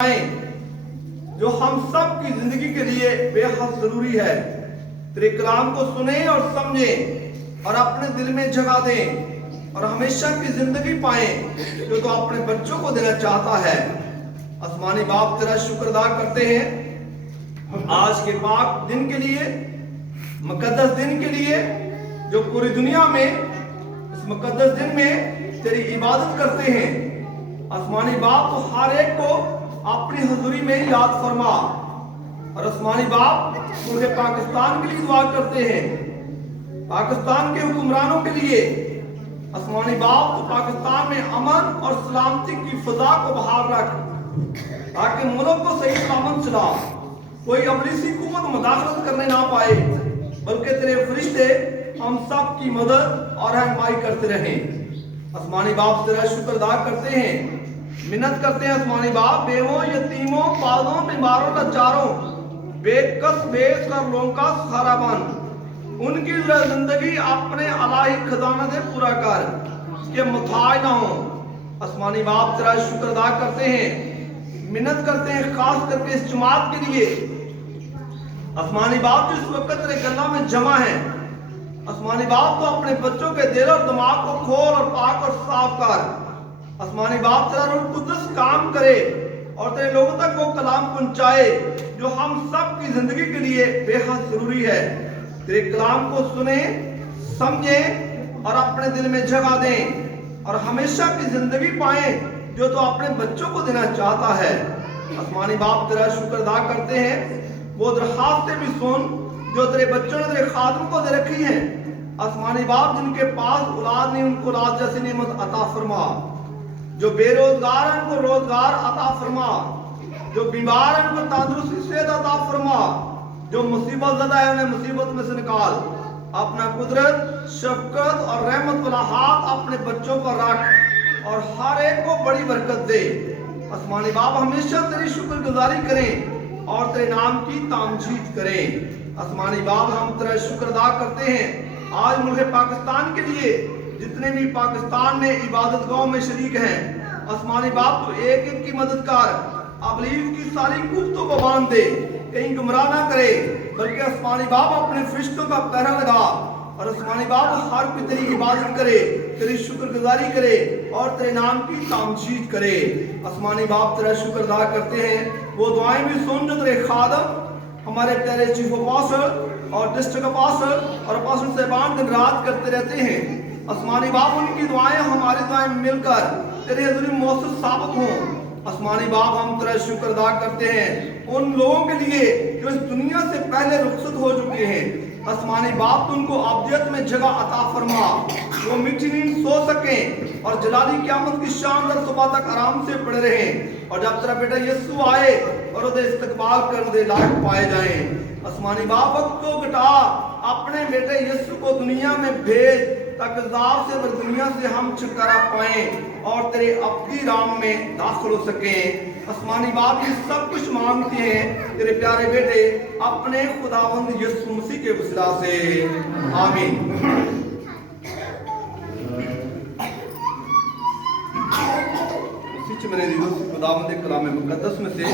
जो हम सब की जिंदगी के लिए बेहद जरूरी है। तेरे कलाम को सुने और समझें और अपने दिल में जगा दें और हमेशा की जिंदगी पाएं जो तो अपने बच्चों को देना चाहता है। आसमानी बाप तेरा शुक्र अदा करते हैं आज के पाक दिन के लिए, मुकद्दस दिन के लिए जो पूरी दुनिया में इस मुकद्दस दिन में तेरी इबादत करते हैं। आसमानी बाप तो हर एक को अपनी हुजूरी में याद फरमा और आसमानी बाप पूरे पाकिस्तान के लिए दुआ करते हैं, पाकिस्तान के हुक्मरानों के लिए। आसमानी बाप तो पाकिस्तान में अमन और सलामती की फजा को बहाल रख ताकि मुल्क को सही सलामत चला, कोई अबलीसी हुकूमत मुदाखलत करने ना पाए, बल्कि तेरे फरिश्ते हम सब की मदद और रहनुमाई करते रहें। आसमानी बाप तेरा शुक्र अदा करते हैं, मिन्नत करते हैं आसमानी बाप बेवों, यतीमों, पागलों, बीमारों, लाचारों, बेकस बेसर लोगों का सहारा बन, उनकी जिंदगी अपने अलाही खजाना से पूरा कर के मुताज ना हो। आसमानी बाप तेरा शुक्र अदा करते हैं, मिन्नत करते हैं खास करके इस जमात के लिए। आसमानी बाप जिस वक्त तेरे गला में जमा है, आसमानी बाप तो अपने बच्चों के दिल और दिमाग को खोल और पाक और साफ कर। आसमानी बाप तेरा रूह कुद्दस काम करे और तेरे लोगों तक वो कलाम पहुंचाए जो हम सब की जिंदगी के लिए बेहद जरूरी है। तेरे कलाम को सुने, समझे और अपने दिल में जगा दें और हमेशा की जिंदगी पाएं जो तो अपने बच्चों को देना चाहता है। आसमानी बाप तेरा शुक्र अदा करते हैं, वो दरखास्तें भी सुन जो तेरे बच्चों ने तेरे खादम को दे रखी हैं। आसमानी बाप जिनके पास औलाद नहीं उनको औलाद जैसी नेमत अता फरमा, जो बेरोजगार हैं उनको रोजगार अता फरमा, जो बीमार हैं उनको तंदुरुस्ती सेहत अता फरमा, जो मुसीबत ज़दा है उन्हें मुसीबत में से निकाल। अपना कुदरत, शफकत और रहमत वाला हाथ अपने बच्चों पर रख और हर एक को बड़ी बरकत दे। आसमानी बाप हमेशा तेरी शुक्रगुजारी करें और तेरे नाम की तामजीद करें। आसमानी बाप हम तेरा शुक्र अदा करते हैं आज मुल्क पाकिस्तान के लिए, जितने भी पाकिस्तान में इबादत गांव में शरीक हैं। आसमानी बाप तो एक एक की मदद कर, अबलीस की सारी कुफ्तों को बांध दे, कहीं गुमराह ना करे, बल्कि आसमानी बाप अपने फरिश्तों का पहरा लगा और आसमानी बाप हर कोई तेरी इबादत करे, तेरी शुक्रगुजारी करे और तेरे नाम की तामजीद करे। आसमानी बाप तेरा शुक्र अदा करते हैं, वो दुआएं भी सुन जो तेरे खादम हमारे प्यारे चीफ अपोस्टल और डिस्ट्रिक्ट अपोस्टल और अपोस्टल साहिबान दिन रात करते रहते हैं। आसमानी बाप उनकी दुआएं हमारी दुआएं मिलकर तेरे हुजूर में मौसूल साबित हों। आसमानी बाप हम तेरा शुक्र अदा करते हैं उन लोगों के लिए जो इस दुनिया से पहले रुखसत हो चुके हैं। आसमानी बाप उनको अब्दियत में जगह अता फरमा, वो मीठी नींद सो सकें और जलाली क़यामत की शानदार सुबह तक आराम से पड़े रहें और जब तेरा बेटा यीशु आए और उसे इस्तकबाल करने दे लायक पाए जाएं। आसमानी बाप वक्त को घटा अपने बेटे यीशु को दुनिया में भेज ताकि अज़ाब से दुनिया से हम छुटकारा पाएं और तेरे अपनी राम में दाखिल हो सकें। आसमानी बाप ये सब कुछ मांगते हैं तेरे प्यारे बेटे अपने खुदावंद यीशु मसीह के वसीला से, आमीन। मेरे खुदावंद कलाम मुकद्दस में से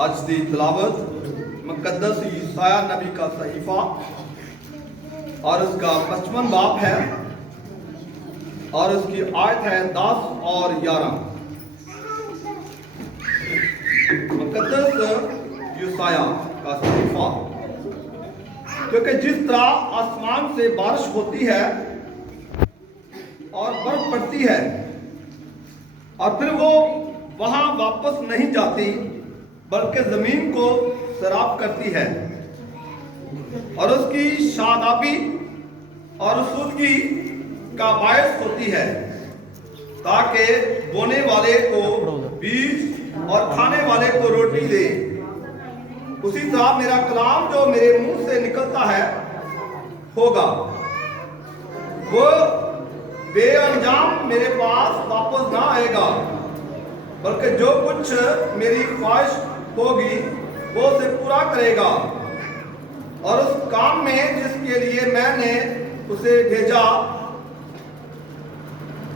आज दी तिलावत मुकद्दस यशायाह नबी का सहीफा और उसका 55 बाब है और उसकी आयत है 10 और 11। मुकद्दस यशायाह का सहीफा, क्योंकि जिस तरह आसमान से बारिश होती है और बर्फ पड़ती है और फिर वो वहां वापस नहीं जाती बल्कि जमीन को सराब करती है और उसकी शादाबी और रसूलगी का बायस होती है, ताकि बोने वाले को बीज और खाने वाले को रोटी दे, उसी तरह मेरा कलाम जो मेरे मुंह से निकलता है होगा, वो बेअंजाम मेरे पास वापस ना आएगा, बल्कि जो कुछ मेरी ख्वाहिश होगी वो उसे पूरा करेगा और उस काम में जिसके लिए मैंने उसे भेजा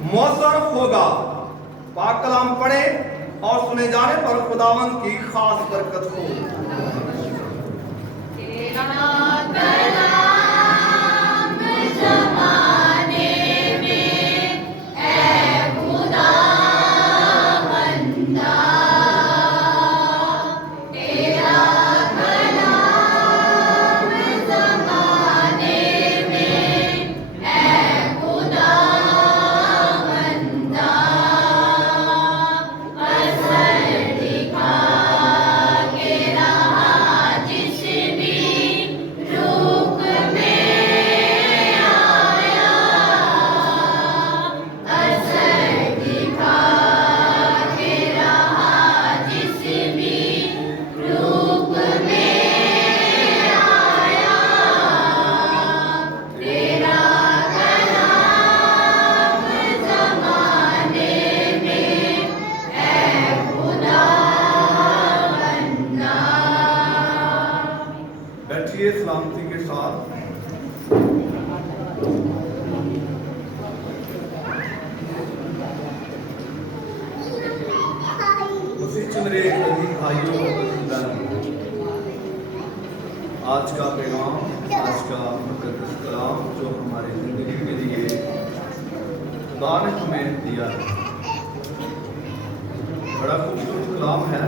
मौसर होगा। पाक कलाम पढ़े और सुने जाने पर खुदावन की खास बरकत हो। तेरा कलाम ज़माने में है खुदावंदा, तेरा कलाम ज़माने में है खुदावंदा, असर दिखा के रहा जिस भी रूप में आया, असर दिखा के रहा जिस भी रूप में आया, तेरा कलाम ज़माने में है खुदावंदा। बैठिए सलामती के साथ। मसीह चुनरे भाइयों, आज का पैगाम, आज का मुकद्दस कलाम जो हमारी जिंदगी के लिए खुदा ने हमें दिया है, बड़ा खूबसूरत कलाम है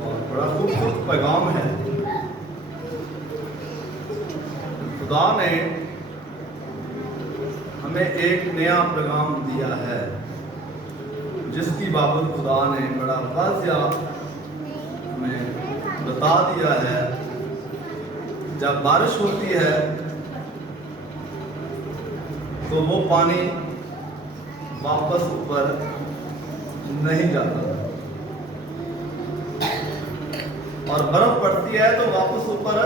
और बड़ा खूबसूरत पैगाम है। खुदा ने हमें एक नया पैगाम दिया है, जिसकी बाबत खुदा ने बड़ा वाज़िया हमें बता दिया है। जब बारिश होती है तो वो पानी वापस ऊपर नहीं जाता और बर्फ पड़ती है तो वापस ऊपर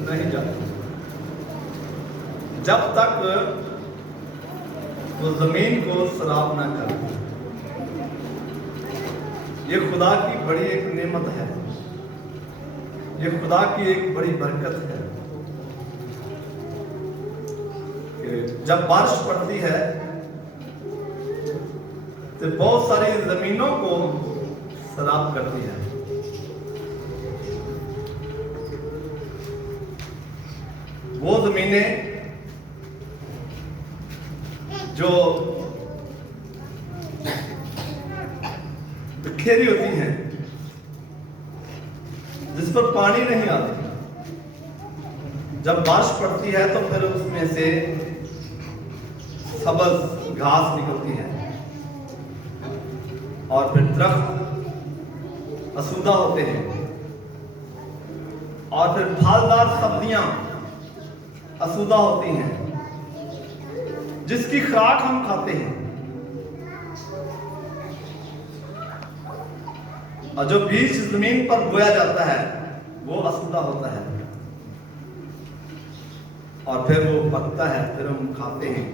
नहीं जाती, जब तक वो जमीन को सराब ना करे। ये खुदा की बड़ी एक नेमत है, ये खुदा की एक बड़ी बरकत है कि जब बारिश पड़ती है तो बहुत सारी जमीनों को सराब करती है। वो जमीनें जो बिखेरी होती हैं, जिस पर पानी नहीं आता, जब बारिश पड़ती है तो फिर उसमें से सब्ज घास निकलती है और फिर दरख्त आसूदा होते हैं और फिर फलदार सब्जियां आसूदा होती हैं, जिसकी खुराक हम खाते हैं। और जो बीज जमीन पर बोया जाता है वो आसूदा होता है और फिर वो पकता है, फिर हम खाते हैं।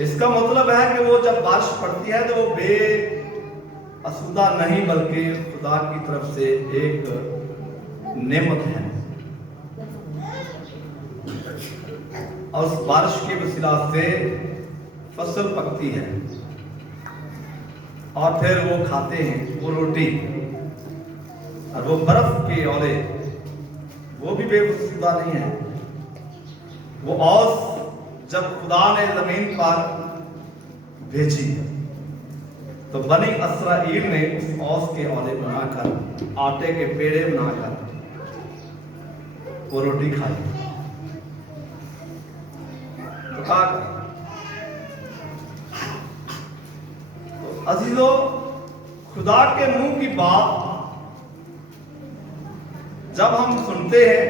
इसका मतलब है कि वो जब बारिश पड़ती है तो वो बेअसूदा नहीं बल्कि खुदा की तरफ से एक नेमत है और उस बारिश के वसीला से फसल पकती है और फिर वो खाते हैं वो रोटी और वो बर्फ के औले, वो भी बेअसूदा नहीं है। वो औस जब खुदा ने जमीन पर भेजी तो बनी इस्राएल ने उस औस के औले बनाकर, आटे के पेड़े बनाकर वो रोटी खाई। तो अजीजों, खुदा के मुंह की बात जब हम सुनते हैं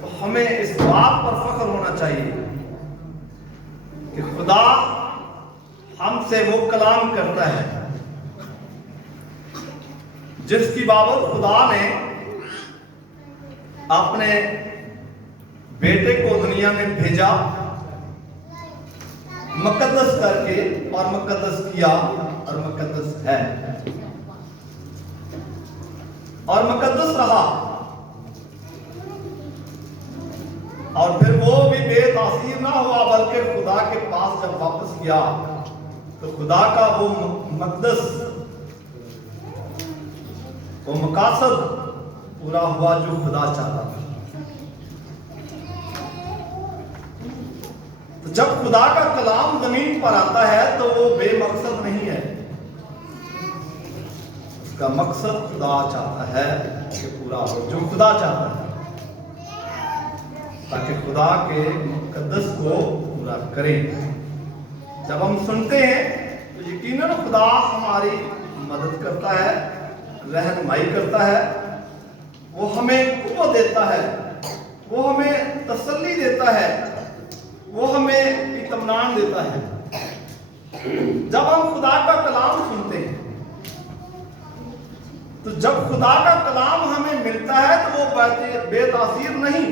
तो हमें इस बात पर फख्र होना चाहिए कि खुदा हमसे वो कलाम करता है जिसकी बाबत खुदा ने अपने बेटे को दुनिया में भेजा, मुकद्दस करके और मुकद्दस किया और मुकद्दस है और मुकद्दस रहा। और फिर वो भी बेतासीर ना हुआ, बल्कि खुदा के पास जब वापस गया तो खुदा का वो मकदस, वो मकासद पूरा हुआ जो खुदा चाहता था। तो जब खुदा का कलाम जमीन पर आता है तो वो बेमकसद नहीं है, उसका मकसद खुदा चाहता है कि पूरा हो, जो खुदा चाहता है, ताकि खुदा के मुकद्दस को पूरा करें। जब हम सुनते हैं तो यकीनन खुदा हमारी मदद करता है, रहनुमाई करता है, वो हमें कुव्वत देता है, वो हमें तसल्ली देता है, वो हमें इत्मीनान देता है। जब हम खुदा का कलाम सुनते हैं तो जब खुदा का कलाम हमें मिलता है तो वो बेतासीर नहीं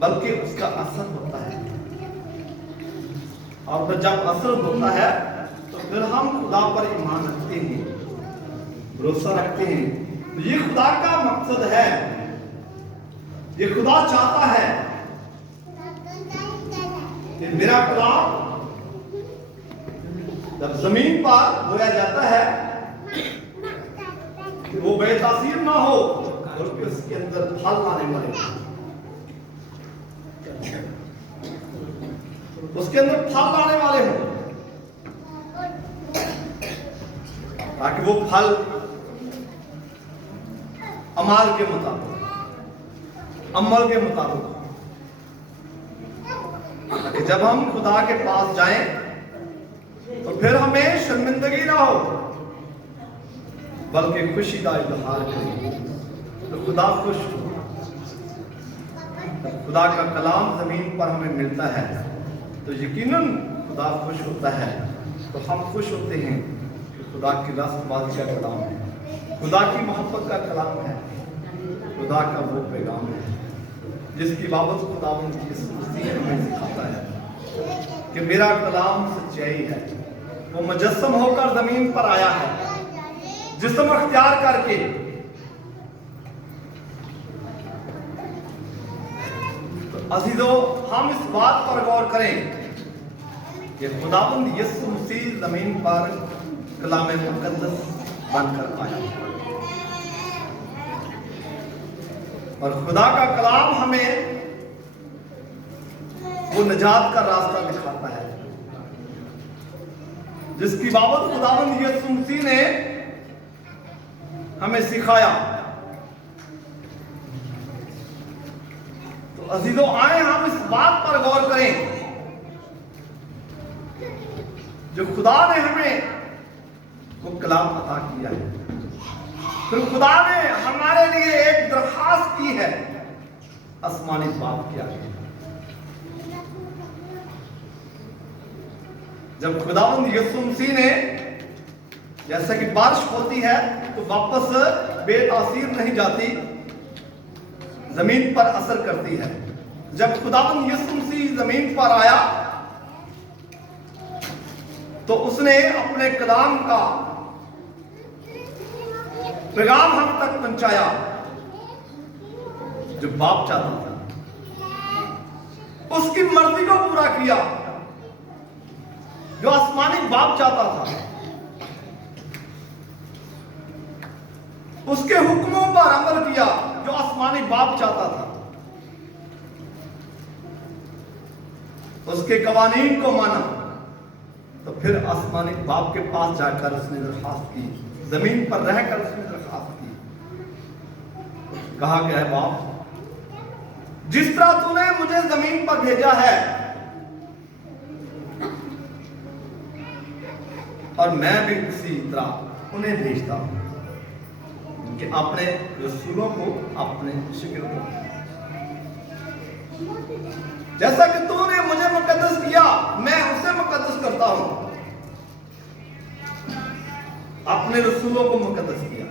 बल्कि उसका असर होता है, और फिर जब असर होता है तो फिर हम खुदा पर ईमान रखते हैं, भरोसा रखते हैं। तो ये खुदा का मकसद है, ये खुदा चाहता है कि मेरा कलाम जब जमीन पर बोया जाता है कि वो बेतासीर ना हो बल्कि उसके अंदर फल लाने वाले, उसके अंदर फल लाने वाले हों, ताकि वो फल अमाल के मुताबिक, अमल के मुताबिक, ताकि जब हम खुदा के पास जाएं तो फिर हमें शर्मिंदगी ना हो बल्कि खुशी का इजहार करें। तो खुदा खुश हो, खुदा का कलाम जमीन पर हमें मिलता है तो यकीनन खुदा खुश होता है। तो हम खुश होते हैं कि खुदा की रास्तबाजी का कलाम है, खुदा की मोहब्बत का कलाम है, खुदा का वो पैगाम है जिसकी बाबत खुदावंद यीशु मसीह हमें सिखाता है कि मेरा कलाम सच्चाई है। वो मुजस्सम होकर जमीन पर आया है, जिस्म अख्तियार करके। तो अजीजों, हम इस बात पर गौर करें कि खुदावंद यीशु मसीह जमीन पर कलाम मुकद्दस बनकर आया, और खुदा का कलाम हमें वो निजात का रास्ता दिखाता है जिसकी बाबत खुदावंद यीशु मसीह ने हमें सिखाया। तो अजीजों, आए हम इस बात पर गौर करें जो खुदा ने हमें वो कलाम अता किया है। फिर खुदा ने हमारे लिए एक दरखास्त की है आसमानी बाप के आगे। जब खुदावंद यीशु मसीह ने, जैसा कि बारिश होती है तो वापस बेतासीर नहीं जाती, जमीन पर असर करती है। जब खुदावंद यीशु मसीह जमीन पर आया तो उसने अपने कलाम का पैगाम हम तक पहुंचाया जो बाप चाहता था, उसकी मर्जी को पूरा किया जो आसमानी बाप चाहता था, उसके हुक्मों पर अमल किया जो आसमानी बाप चाहता था, उसके कवानीन को माना। तो फिर आसमानी बाप के पास जाकर उसने दरखास्त की, जमीन पर रहकर उसने दरखास्त की, कहा गया है बाप, जिस तरह तूने मुझे जमीन पर भेजा है और मैं भी उसी तरह उन्हें भेजता हूं कि अपने रसूलों को, अपने शिगिर्दों, जैसा कि तूने मुझे मुकद्दस किया मैं उसे मुकद्दस करता हूं, अपने रसूलों को मुकद्दस किया।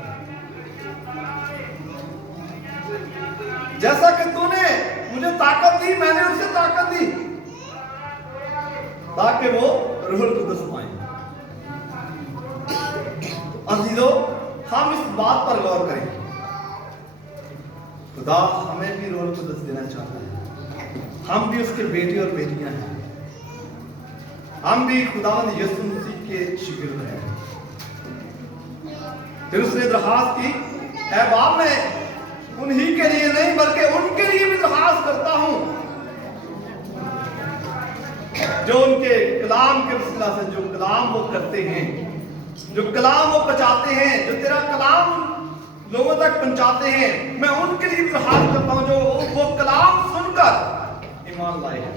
जैसा कि तूने मुझे ताकत दी मैंने उसे ताकत दी ताकि वो रूहुल कुद्दस पाए। तो अजीजों, हम इस बात पर गौर करें, खुदा हमें भी रूहुल कुद्दस देना चाहता है। हम भी उसके बेटे और बेटियां हैं, हम भी खुदावंद यीशु मसीह के शागिर्द हैं। फिर उसने दरखास्त की, ऐ बाप मैं उन्हीं के लिए नहीं बल्कि उनके लिए भी दरखास्त करता हूं जो उनके कलाम के वसीला से जो कलाम वो करते हैं, जो कलाम वो पहुंचाते हैं, जो तेरा कलाम लोगों तक पहुंचाते हैं। मैं उनके लिए भी दरखास्त करता हूं जो वो कलाम सुनकर ईमान लाए हैं,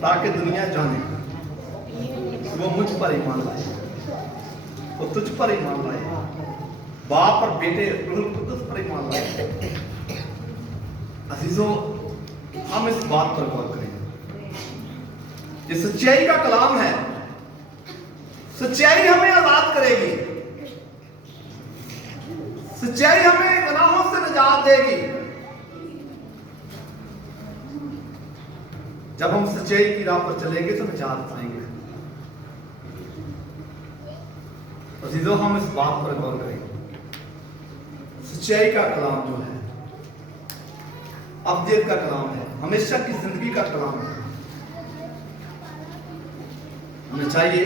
ताकि दुनिया जाने वो मुझ पर ईमान लाए, वो तुझ पर ईमान लाए, बाप और बेटे रूह कुद्दुस पर ईमान लाए। अजीजों, हम इस बात पर गौर करें, ये सच्चाई का कलाम है। सच्चाई हमें आजाद करेगी, सच्चाई हमें गुनाहों से निजात देगी। जब हम सच्चाई की राह पर चलेंगे तो निजात पाएंगे। अजीजों, हम इस बात पर गौर करें, सच्चाई का कलाम जो है अब्दियत का कलाम है, हमेशा की जिंदगी का कलाम है। हमें चाहिए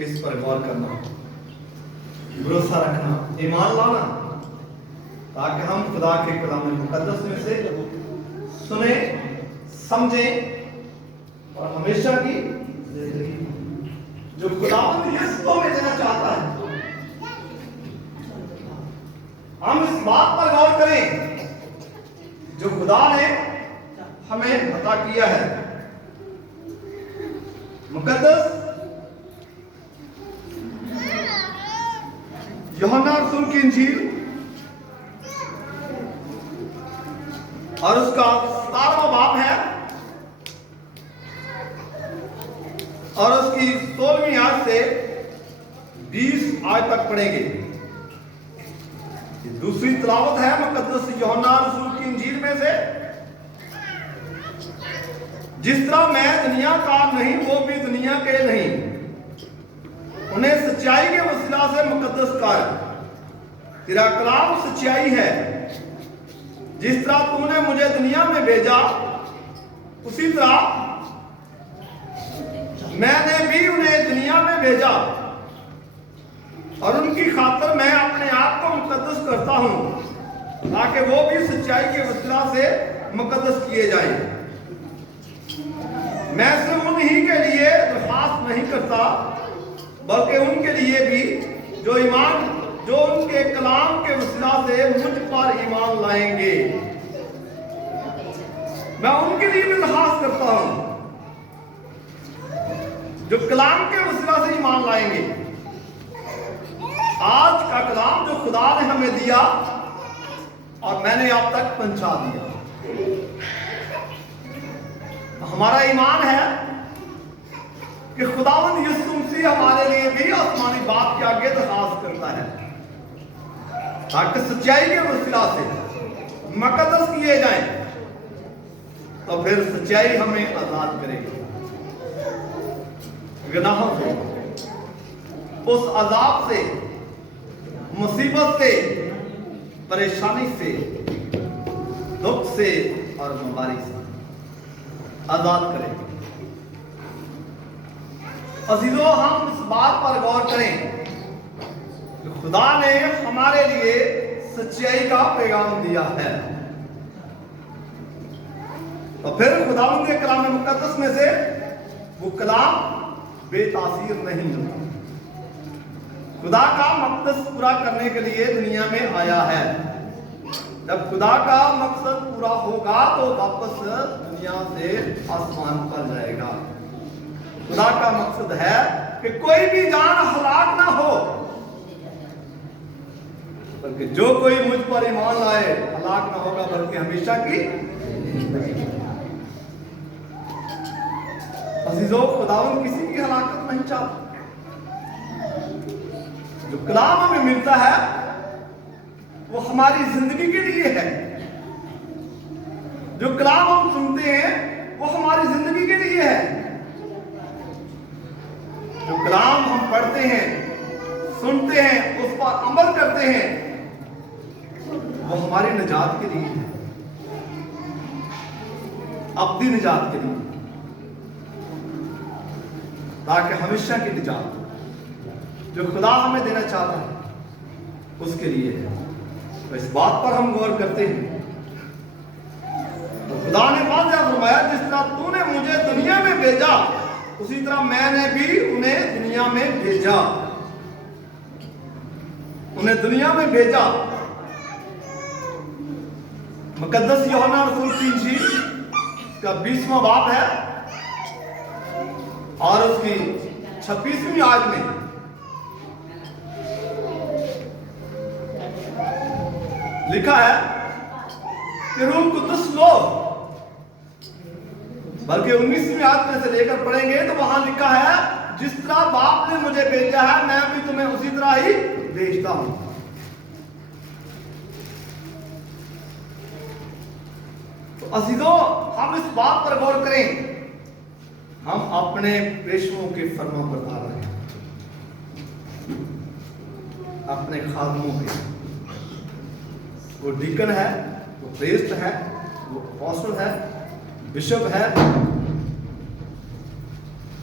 इस पर गौर करना, भरोसा रखना, ईमान लाना, ताकि हम खुदा के कलाम मुकद्दस में से सुने, समझें और हमेशा की जिंदगी जो खुदावंद यीशु में देना चाहता है, हम इस बात पर गौर करें जो खुदा ने हमें अता किया है। मुकद्दस यूहन्ना रसूल की इंजील और उसका 17वां बाब है और उसकी 16वीं आयत से 20 आयत तक पढ़ेंगे। दूसरी तिलावत है मुकद्दस यूहन्ना रसूल की इंजील में से। जिस तरह मैं दुनिया का नहीं वो भी दुनिया के नहीं, उन्हें सच्चाई के वसीला से मुकद्दस कर। तेरा कलाम सच्चाई है। जिस तरह तूने मुझे दुनिया में भेजा उसी तरह मैंने भी उन्हें दुनिया में भेजा और उनकी खातिर मैं अपने आप को मुकद्दस करता हूं ताकि वो भी सच्चाई के वसीला से मुकद्दस किए जाएं। मैं सिर्फ उन्हीं के लिए दरखास्त नहीं करता बल्कि उनके लिए भी जो उनके कलाम के वसीला से मुझ पर ईमान लाएंगे। मैं उनके लिए भी दरखास्त करता हूं जो कलाम के वसीला से ईमान लाएंगे। आज का कलाम जो खुदा ने हमें दिया और मैंने आप तक पहुंचा दिया, हमारा ईमान है कि खुदावंद यीशु मसीह हमारे लिए भी आसमानी बाप के आगे दरखास्त करता है ताकि सच्चाई के वसीला से मुकद्दस किए जाएं। तो फिर सच्चाई हमें आजाद करेगी गुनाहों से, उस अजाब से, मुसीबत से, परेशानी से, दुख से और बीमारी से आजाद करें। अजीजों, हम इस बात पर गौर करें कि खुदा ने हमारे लिए सच्चाई का पैगाम दिया है। तो फिर खुदावंद के कलाम मुकद्दस में से वो कलाम बेतासीर नहीं होता। खुदा का मकसद पूरा करने के लिए दुनिया में आया है। जब खुदा का मकसद पूरा होगा तो वापस दुनिया से आसमान पर जाएगा। खुदा का मकसद है कि कोई भी जान हलाक ना हो, बल्कि जो कोई मुझ पर ईमान लाए हलाक ना होगा बल्कि हमेशा की। अजीजों, खुदावंद किसी की हलाकत नहीं चाहता। जो कलाम हमें मिलता है वो हमारी जिंदगी के लिए है। जो कलाम हम सुनते हैं वो हमारी जिंदगी के लिए है। जो कलाम हम पढ़ते हैं, सुनते हैं, उस पर अमल करते हैं, वो हमारी निजात के लिए है। निजात के लिए, ताकि हमेशा की निजात जो खुदा हमें देना चाहता है उसके लिए है। तो इस बात पर हम गौर करते हैं। तो खुदा ने वादा फरमाया, जिस तरह तूने मुझे दुनिया में भेजा उसी तरह मैंने भी उन्हें दुनिया में भेजा, उन्हें दुनिया में भेजा। मुकद्दस यूहन्ना रसूल की इंजील का 20वां बाब है और उसकी 26वीं आयत में लिखा है कि रूह कुद्दुस लो, बल्कि 19वीं आयत में से लेकर पढ़ेंगे तो वहां लिखा है, जिस तरह बाप ने मुझे भेजा है मैं भी तुम्हें उसी तरह ही भेजता हूं। तो अजीजों, हम इस बात पर गौर करें, हम अपने पेशवों के फर्मा बरदार हैं, अपने खादमों के। वो डीकन है, वो प्रेस्ट है, वो अपोस्टल है, बिशप है,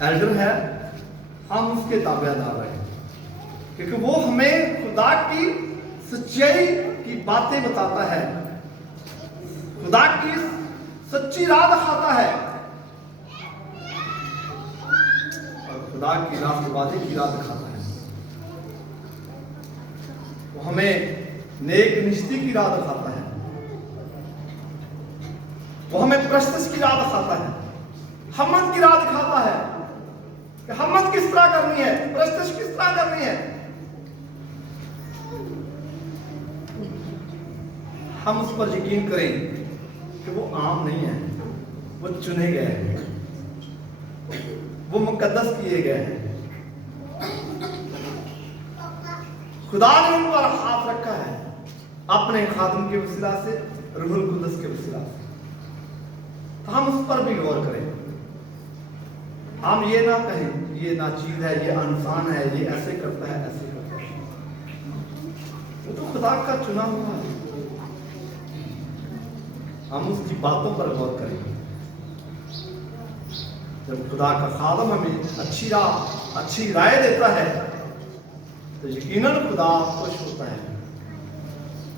एल्डर है, हम उसके ताबेदार हैं, क्योंकि वो हमें खुदा की सच्चाई की बातें बताता है, खुदा की सच्ची राह दिखाता है और खुदा की रास्तबाजी की राह दिखाता है। वो हमें नेक निश्चित की राह दिखाता है, वो हमें प्रस्तुत की राह दिखाता है, हमत की राह दिखाता है कि हमत किस तरह करनी है, प्रस्तुत किस तरह करनी है। हम उस पर यकीन करें कि वो आम नहीं है, वो चुने गए हैं, वो मुकद्दस किए गए हैं। खुदा ने उन पर हाथ रखा है अपने खादम के वसीला से, रूहुल कुद्दस के वसीला से। तो हम उस पर भी गौर करें, हम ये ना कहें ये नाचीज है, ये इंसान है, ये ऐसे करता है, ऐसे करता है। वो तो खुदा का चुना हुआ है। हम उसकी बातों पर गौर करें। जब खुदा का खादम हमें अच्छी राह, अच्छी राय देता है तो यकीनन खुदा खुश होता है।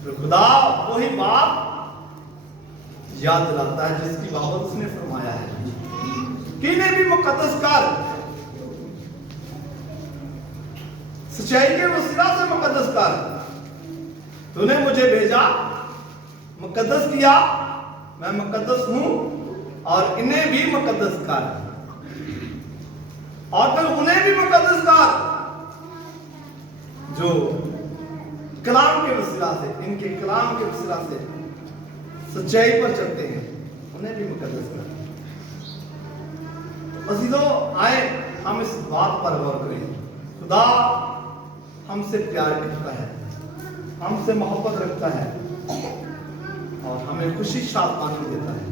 तो खुदा वही बात याद दिलाता है जिसकी बाबत उसने फरमाया है कि इन्हें भी मुकद्दस कर, सच्चाई के वसीला से मुकद्दस कर। तूने मुझे भेजा, मुकद्दस किया, मैं मुकद्दस हूं और इन्हें भी मुकद्दस कर, और फिर उन्हें भी मुकद्दस कर जो कलाम के वसीला से, इनके कलाम के वसीला से सच्चाई पर चलते हैं, उन्हें भी मुकद्दस कर। अजीजों, आए हम इस बात पर गौर करें, खुदा हमसे प्यार करता है, हमसे मोहब्बत रखता है और हमें खुशी शादमानी देता है।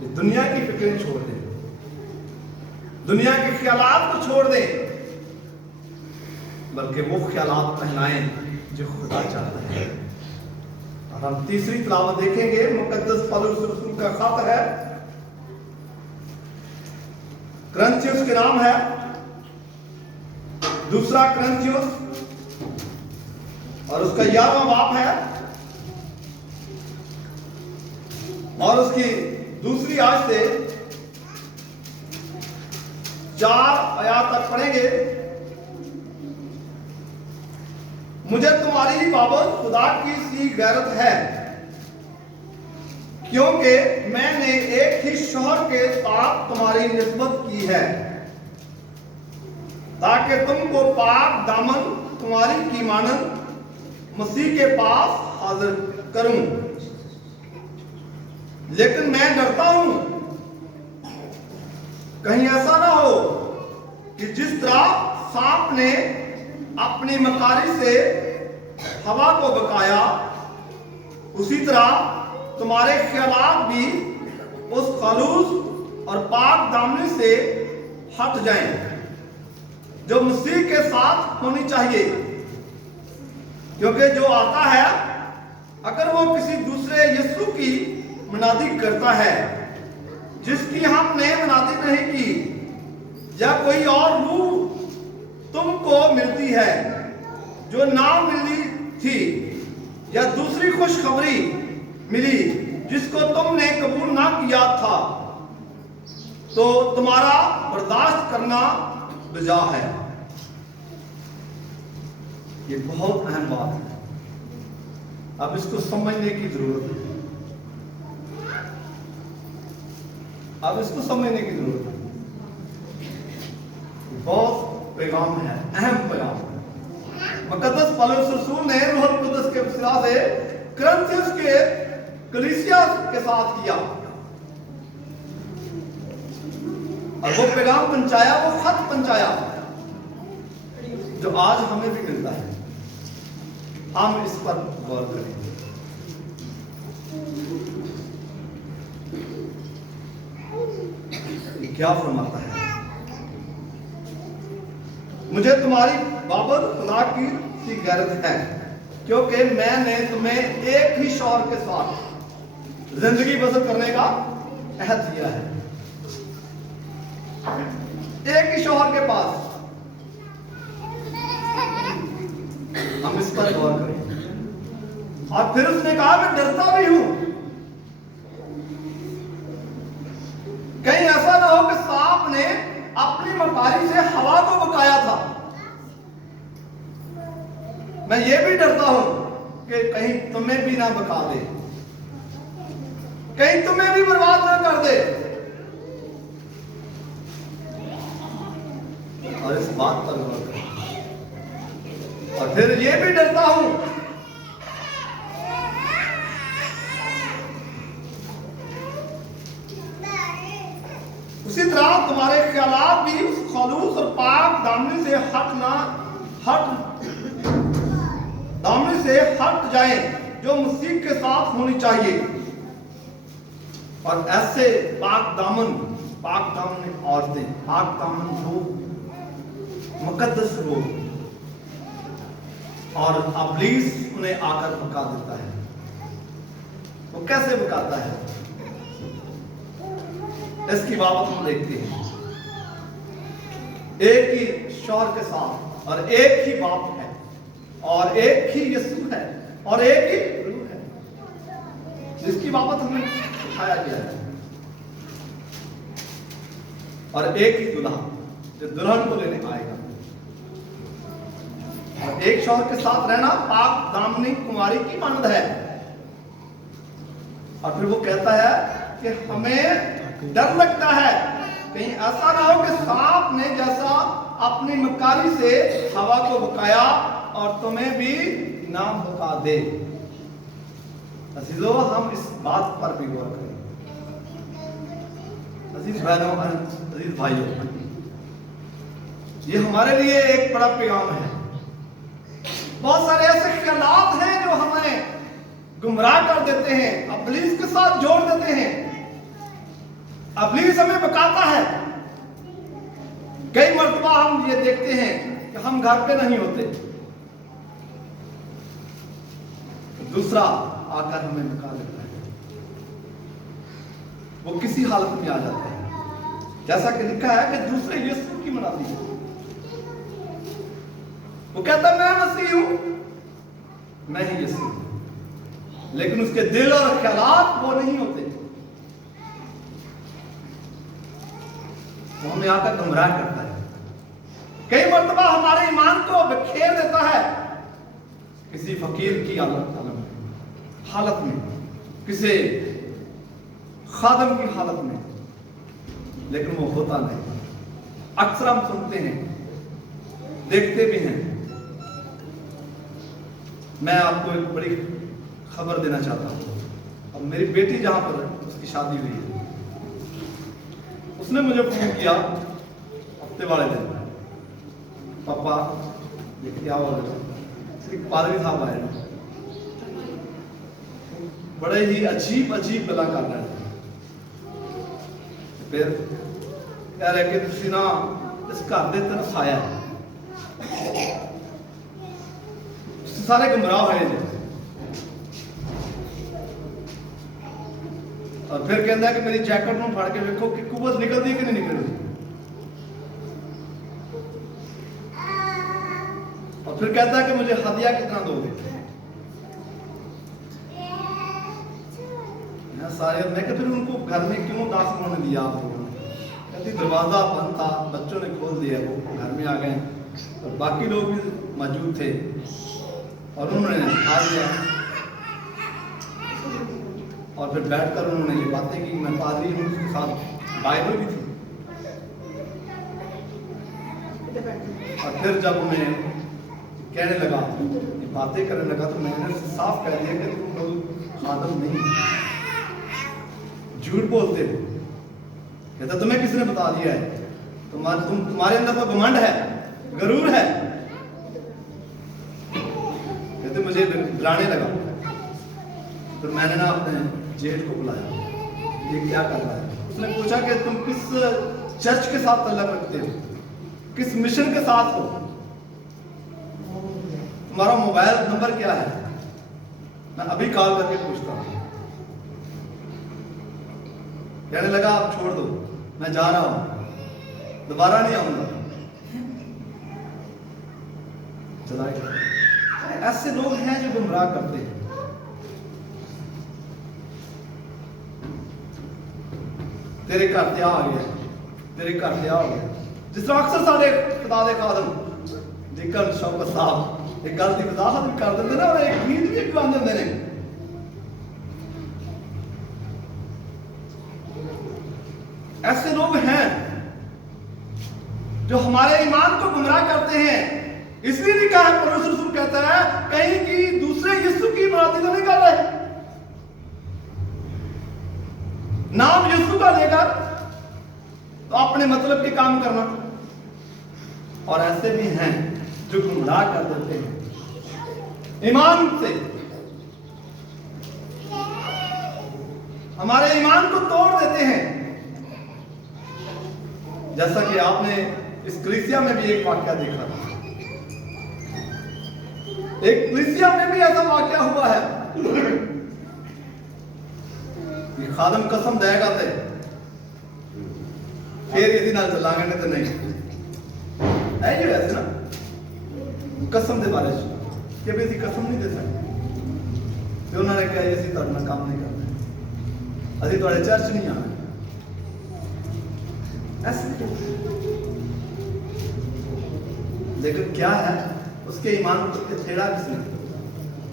ये दुनिया की फिक्रें छोड़ दें, दुनिया के ख्यालात को छोड़ दें, बल्कि वो ख्यालात पहनाएं जो खुदा चाहता है। और हम तीसरी तिलावत देखेंगे, मुकद्दस पौलुस रसूल का खत है, करंथियुस के नाम है, दूसरा करंथियुस और उसका 11वां बाब है और उसकी दूसरी आयत से 4 आयत तक पढ़ेंगे। मुझे तुम्हारी बाबत खुदा की सी गैरत है, क्योंकि मैंने एक ही शौहर के साथ तुम्हारी निस्बत की है, ताकि तुमको पाक दामन तुम्हारी की मानन मसीह के पास हाजिर करूं। लेकिन मैं डरता हूं कहीं ऐसा ना हो कि जिस तरह सांप ने अपनी मकारी से हवा को बकाया, उसी तरह तुम्हारे ख्यालात भी उस खालूस और पाक दामनी से हट जाएं जो मसीह के साथ होनी चाहिए। क्योंकि जो आता है, अगर वो किसी दूसरे यीशु की मुनादी करता है, जिसकी हमने मुनादी नहीं की, या कोई और रूह तुमको मिलती है जो ना मिली थी, या दूसरी खुशखबरी मिली जिसको तुमने कबूल ना किया था, तो तुम्हारा बर्दाश्त करना बजा है। ये बहुत अहम बात है, अब इसको समझने की जरूरत है। अब इसको समझने की जरूरत है। बहुत पैगाम है, अहम पैगाम है। मुकद्दस पौलुस रसूल ने रूह कुदस के वसीला से कुरिन्थियों के कलीसिया के साथ किया, और वो पैगाम पहुंचाया, वो खत पहुंचाया जो आज हमें भी मिलता है। हम इस पर गौर करेंगे। क्या फरमाता है? मुझे तुम्हारी बाबत खुदा की सी गैरत है, क्योंकि मैंने तुम्हें एक ही शौहर के साथ जिंदगी बसर करने का अहद दिया है। एक ही शौहर के पास। हम इस पर गौर करें। और फिर उसने कहा मैं डरता भी हूं, कहीं ऐसा ना हो कि सांप ने अपनी मकारी से हवा को बकाया था। मैं ये भी डरता हूं कि कहीं तुम्हें भी ना बका दे, कहीं तुम्हें भी बर्बाद ना कर दे। और इस बात पर गौर करें। और फिर ये भी डरता हूं उसी तरह तुम्हारे ख्यालात भी उस खलूस और पाक दामनी से हट जाए जो मसीह के साथ होनी चाहिए। और ऐसे पाक दामन औरतें, पाक दामन लोग, मुकद्दस लोग, और इब्लीस उन्हें आकर भगा देता है। वो कैसे भगाता है, इसकी बात हम देखते हैं। एक ही शौहर के साथ, और एक ही बाप है, और एक ही यीशु है, और एक ही रूह है, जिसकी बाबत हमें सिखाया गया है। और एक ही दुल्हा जो दुल्हन को लेने आएगा। और एक शौहर के साथ रहना पाक दामनी कुमारी की मानद है। और फिर वो कहता है कि हमें डर लगता है कहीं ऐसा ना हो कि सांप ने जैसा अपनी मकारी से हवा को बकाया और तुम्हें भी ना बका दे। अजीजों, हम इस बात पर भी गौर करें। अजीज बहनों, अजीज भाइयों, ये हमारे लिए एक बड़ा पैगाम है। बहुत सारे ऐसे ख्यालात हैं जो हमें गुमराह कर देते हैं, इब्लीस के साथ जोड़ देते हैं। इब्लीस हमें बकाता है। कई मर्तबा हम ये देखते हैं कि हम घर पे नहीं होते, दूसरा आकर हमें बका देता है। वो किसी हालत में आ जाता है, जैसा कि लिखा है कि दूसरे यीशु की मनाती है। वो कहता मैं मसीह हूं, मैं ही यीशु हूं, लेकिन उसके दिल और ख्यालात वो नहीं होते। वो हमें आकर गुमराह करता है। कई मर्तबा हमारे ईमान को बिखेर देता है किसी फकीर की हालत में, किसी खादम की हालत में, लेकिन वो होता नहीं। अक्सर हम सुनते हैं, देखते भी हैं। मैं आपको एक बड़ी खबर देना चाहता हूं। अब मेरी बेटी जहां पर है, उसकी शादी हुई है। उसने मुझे फोन किया हफ्ते वाले दिन, पापा देखिए क्या हो रहा है। पादरी साहब आए, बड़े ही अजीब गला कर रहे थे। फिर कह रहे कि तुसी ना इस घर दे तरफ आया, सारे गुमराह हुए थे। और फिर कहता है कि मेरी जैकेट में फाड़ के देखो कि कुवत निकलती है कि नहीं निकलती। और फिर कहता है कि मुझे हदिया कितना दोगे। सारे मैं फिर उनको घर में क्यों दाखिल होने दिया आप लोगों ने? कहती दरवाजा बंद था, बच्चों ने खोल दिया, वो घर में आ गए और बाकी लोग भी मौजूद थे और उन्होंने खा लिया और फिर बैठकर उन्होंने ये बातें की। मैं पादरी हूँ, उसके साथ बाइबल भी थी। और फिर जब उन्हें कहने लगा, ये बातें करने लगा, तो मैंने साफ कह दिया कि तुम लोग खादम नहीं, झूठ बोलते हो। कहता तुम्हें किसने बता दिया है? तुम्हारे अंदर कोई घमंड है, गरूर है। कहते मुझे डराने लगा। फिर मैंने ना अपने जेठ को बुलाया, ये क्या कर रहा है? उसने पूछा कि तुम किस चर्च के साथ तल्लक रखते हो, किस मिशन के साथ हो, तुम्हारा मोबाइल नंबर क्या है? मैं अभी कॉल करके पूछता हूँ। कहने लगा आप छोड़ दो, मैं जा रहा हूं, दोबारा नहीं आऊंगा। चला गया। ऐसे लोग हैं जो गुमराह करते हैं। तेरे घर ते आ गया, तेरे घर ते आ गया। जिस तरह अक्सर साढ़े खुदा दे खादम जिकन शौकत साहब एक गल की वजाहत भी कर देंगे ना, और एक गीत भी गा देंगे ने। ऐसे लोग हैं जो हमारे ईमान को गुमराह करते हैं। इसलिए लिखा है, पौलुस रसूल कहता है, कहीं कि दूसरे यीशु की इबादत तो नहीं कर रहे, नाम यीशु का लेकर तो अपने मतलब के काम करना। और ऐसे भी हैं जो गुमराह कर देते हैं ईमान से, हमारे ईमान को तोड़ देते हैं। जैसा कि आपने इस कलीसिया में भी एक वाक्या देखा था, एक कलीसिया में भी ऐसा वाक्या हुआ है कि खादम कसम देगा थे फिर यदि ना चलांगे नहीं तो नहीं है। जो ऐसे ना कसम दे बारे कि अभी ऐसी कसम नहीं दे सकते, तो उन्होंने कहा ऐसी तरह काम नहीं करना, अभी थोड़े चर्च नहीं आना। लेकिन क्या है, उसके ईमान को छेड़ा किसने,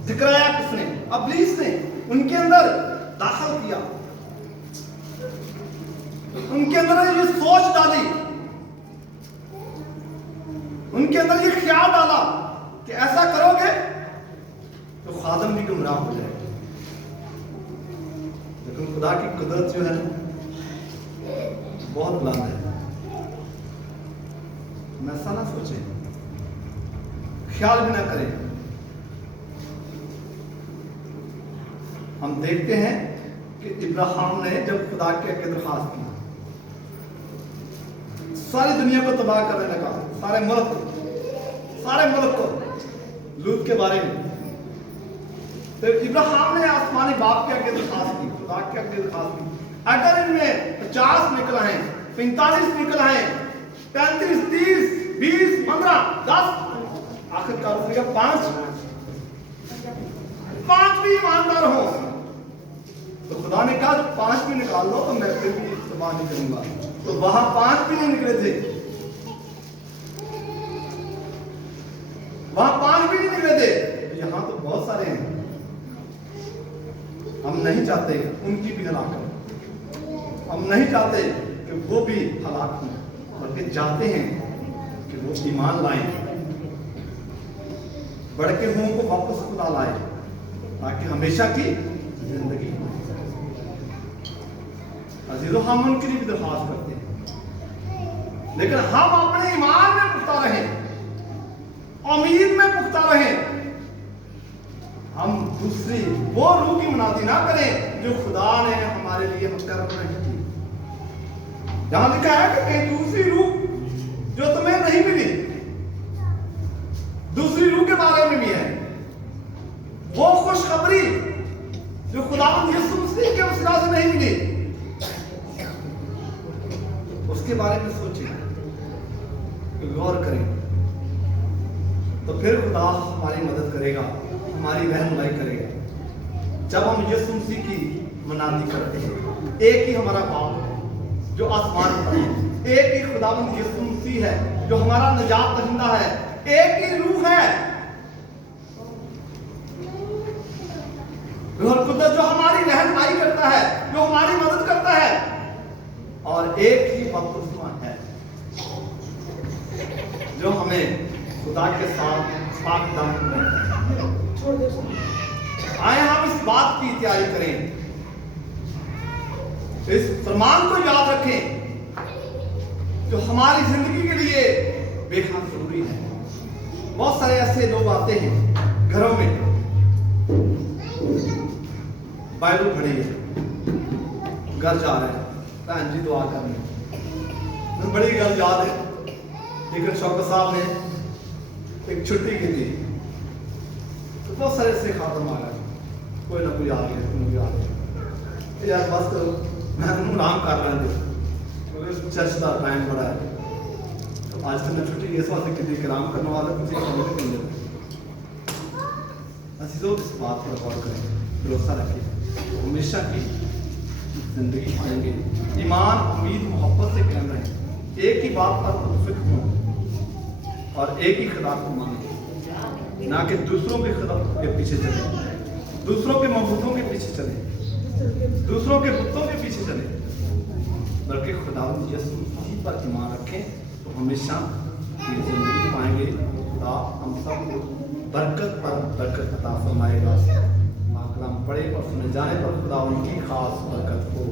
ठुकराया किसने? इब्लीस ने उनके अंदर दाखिल किया, उनके अंदर ये सोच डाली, उनके अंदर ये ख्याल डाला कि ऐसा करोगे तो खादम भी गुमराह हो जाएगा। लेकिन खुदा की कुदरत जो है बहुत बुलंद है। हम ऐसा ना सोचें, ख्याल भी ना करें। हम देखते हैं कि इब्राहिम ने जब खुदा के आगे दरखास्त की, सारी दुनिया को तबाह करने लगा, सारे मुल्क को लूत के बारे में। तो इब्राहिम ने आसमानी बाप के आगे दरखास्त की, खुदा के आगे दरखास्त की, अगर इनमें 50 निकल आए, 45 निकल आए, 35, 30, 20, 15, 10, आखिरकार उसने कहा 5 भी ईमानदार हो। तो खुदा ने कहा 5 भी निकाल लो तो मैं फिर भी इस्तेमाल नहीं करूंगा। तो वहां 5 भी नहीं निकले थे, वहां 5 भी नहीं निकले थे, तो यहां तो बहुत सारे हैं। हम नहीं चाहते उनकी भी हलाकत, हम नहीं चाहते कि वो भी हलाक हों, बल्कि चाहते हैं कि वो ईमान लाएं, बढ़के मुंह को वापस खुदा लाए, ताकि हमेशा की जिंदगी। अजीजों, हम उनके लिए भी दरख्वास्त करते हैं, लेकिन हम अपने ईमान में पुख्ता रहें, उम्मीद में पुख्ता रहें। हम दूसरी वो रूह की मुनादी ना करें जो खुदा ने हमारे लिए मुकर्रर नहीं की। जहां लिखा है कि कहीं दूसरी रूह जो तुम्हें नहीं मिली, दूसरी रूह के बारे में भी है। वो खुशखबरी जो खुदावंद यीशु मसीह के वसीला से नहीं मिली, उसके बारे में सोचें, गौर करें, तो फिर खुदा हमारी मदद करेगा, हमारी रहनुमाई करेगा। जब हम यीशु मसीह की मनादी करते हैं, एक ही हमारा बाप है जो आसमान पर है, एक ही खुदावंद यीशु मसीह है जो हमारा निजात दहिंदा है, एक ही रूह है रूहुल कुद्दस जो हमारी रहनुमाई करता है, जो हमारी मदद करता है, और एक ही बपतिस्मा है जो हमें खुदा के साथ पाक दामन में छोड़ दे। आए हम इस बात की तैयारी करें, इस फरमान को याद रखें जो हमारी जिंदगी के लिए बेहद जरूरी है। बहुत सारे ऐसे लोग आते हैं घरों में, बाइबल पढ़ी है, घर जा रहे हैं, बहन जी दुआ करनी, बड़ी गल याद है, लेकिन शौकत साहब ने एक छुट्टी की थी, तो बहुत सारे ऐसे खातर मारा, कोई ना कोई आ गया, कोई ना कोई आ गया, यार बस करो, मैं आराम कर रहा हूँ, चर्च का टाइम बड़ा है, तो आज मैं छुट्टी इस वास्ते कि आराम करने वाला कुछ नहीं मिले। असि तो इस बात पर गौर करें, भरोसा रखें, हमेशा की जिंदगी पाएंगे, ईमान उम्मीद मोहब्बत से कायम रहें, एक ही बात पर मुतफिक हों और एक ही खुदा को माने, ना कि दूसरों के खुदा के पीछे चले, दूसरों के मबूतों के पीछे चले, दूसरों के बुतों के पीछे चले, बल्कि खुदावंद यीशु मसीह पर ईमान रखें, तो हमेशा की जिंदगी पाएंगे। खुदा हम सब को बरकत पर बरकत अता फरमाएगा। कलाम पढ़े और सुने जाने पर खुदा उनकी खास बरकत हो।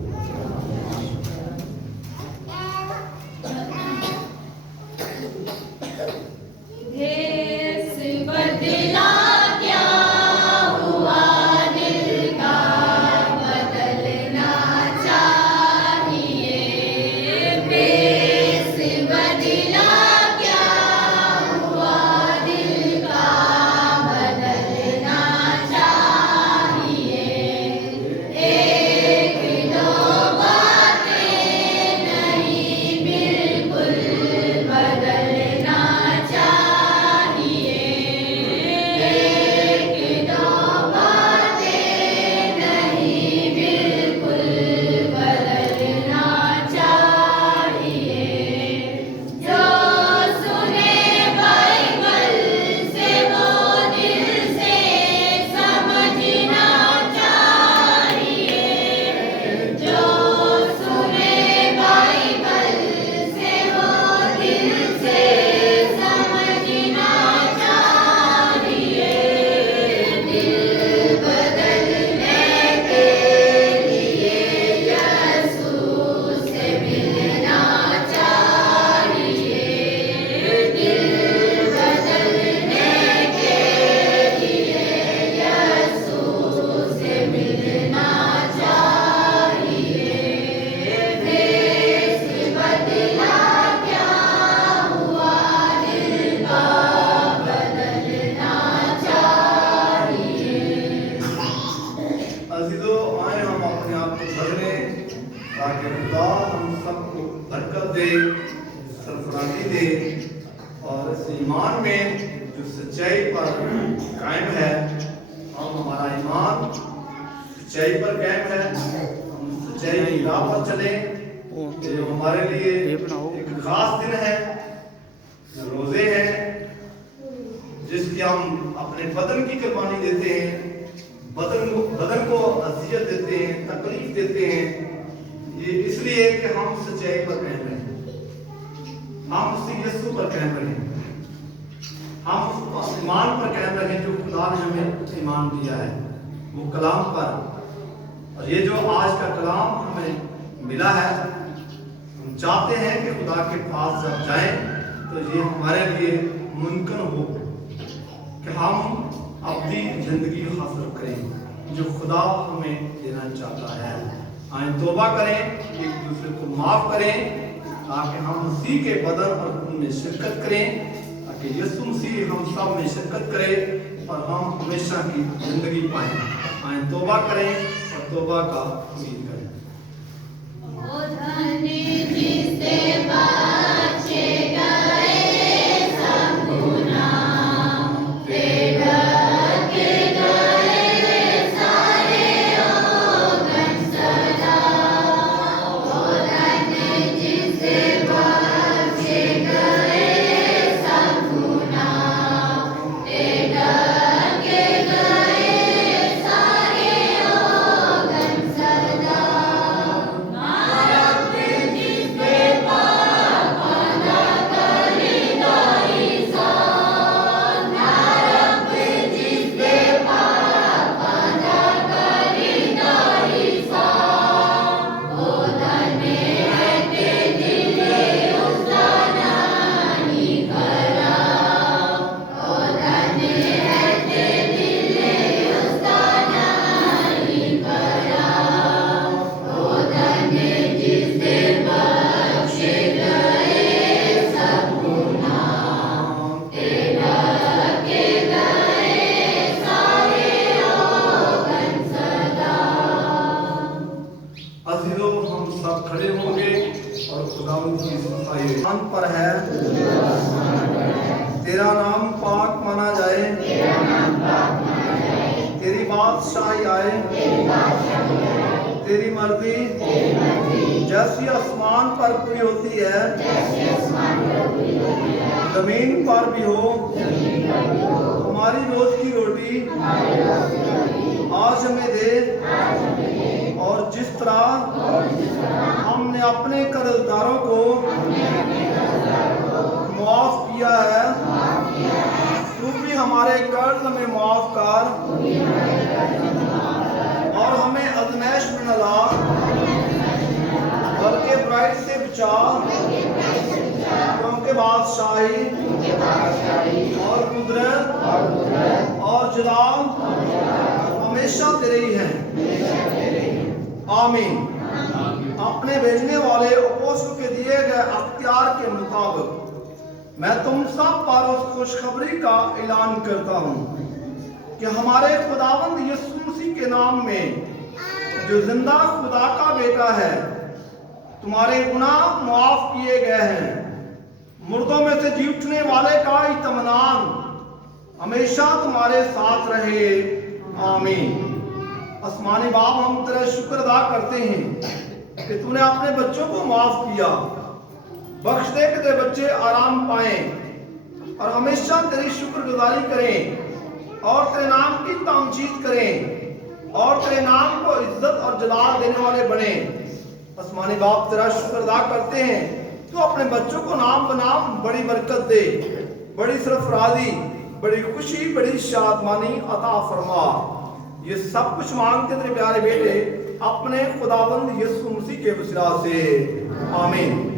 देश बदला क्या हुआ, दिल का बदलना चाहिए। देश बदला क्या हुआ, दिल का बदलना चाहिए। एक दो बातें नहीं, बिल्कुल बदलना चाहिए। एक दो बातें नहीं, बिल्कुल बदलना चाहिए। जो सुने बाइबल से वो दिल से समझना चाहिए। जो सुने बाइबल से वो दिल से समझना चाहिए। दिल बदलने के लिए यीशु से मिलना चाहिए। दिल बदलने के लिए यीशु से मिलना चाहिए। देश बदला क्या हुआ, दिल का बदलना चाहिए। अजीजों, आए हम अपने आप को बदले ताकि खुदा हम सबको बरकत दे, सरफराजी दे, और इस ईमान में जो सच्चाई पर कायम है, हम हमारा ईमान सच्चाई पर कायम है, हम सच्चाई की राह पर चले। जो हमारे लिए एक खास दिन है, रोजे हैं, जिसकी हम अपने बदन की कुर्बानी देते हैं, बदन को अजियत देते हैं, तकलीफ देते हैं, ये इसलिए कि हम सच्चाई पर कायम रहें, हम उसी यीशु पर कायम रहें, हम उस ईमान पर कायम रहें जो खुदा ने हमें ईमान दिया है, वो कलाम पर। और ये जो आज का कलाम हमें मिला है, हम चाहते हैं कि खुदा के पास जब जाएं तो ये हमारे लिए मुमकिन हो कि हम अपनी जिंदगी हासिल करें जो खुदा हमें देना चाहता है। आए तौबा करें, एक दूसरे को माफ करें, ताकि हम उसी के बदन और खून में शिरकत करें, ताकि यीशु मसीह हम सब में शिरकत करे और हम हमेशा की जिंदगी पाएं। आए तौबा करें और तौबा का उम्मीद करें। ओ धन्य जिससे बचे गए सब गुनाह, से ढके गए सारे ओगन सदा। ओ धन्य जिससे बचे गए सब गुनाह, से ढके गए सारे ओगन सदा। अज़ीज़ों, हम सब खड़े होंगे और खुदावंद की सफाई पर है। तेरा नाम पाक माना जाए, तेरी बादशाही आए, तेरी मर्जी जैसी आसमान पर पूरी होती है जमीन पर भी हो। हमारी रोज की रोटी आज हमें दे, और जिस तरह हमने अपने कर्जदारों को माफ किया है, तू भी हमारे कर्ज हमें माफ कर, और हमें आज़माइश में न ला, बल्कि बुराई से बचा, क्योंकि बादशाही और कुदरत और जलाल हमेशा तेरे ही हैं। आमीन। अपने भेजने वाले अपोस्तल के दिए गए अख्तियार के मुताबिक मैं तुम सब पर उस खुशखबरी का ऐलान करता हूँ कि हमारे खुदावंद यीशु मसीह के नाम में, जो जिंदा खुदा का बेटा है, तुम्हारे गुनाह माफ किए गए हैं। मुर्दों में से जी उठने वाले का इत्मीनान हमेशा तुम्हारे साथ रहे। आमीन। आसमानी बाप, हम तेरा शुक्र अदा करते हैं कि तूने अपने बच्चों को माफ किया। बख्श दे कि तेरे बच्चे आराम पाएं और हमेशा तेरी शुक्रगुजारी करें और तेरे नाम की तामजीद करें और तेरे नाम को इज्जत और जलाल देने वाले बने। आसमानी बाप, तेरा शुक्र अदा करते हैं, तू अपने बच्चों को नाम बनाम बड़ी बरकत दे, बड़ी सरफराजी, बड़ी खुशी, बड़ी शादमानी अता फरमा। ये सब कुछ मांगते तेरे प्यारे बेटे अपने खुदावंद यीशु मसीह के वसीला से। आमीन।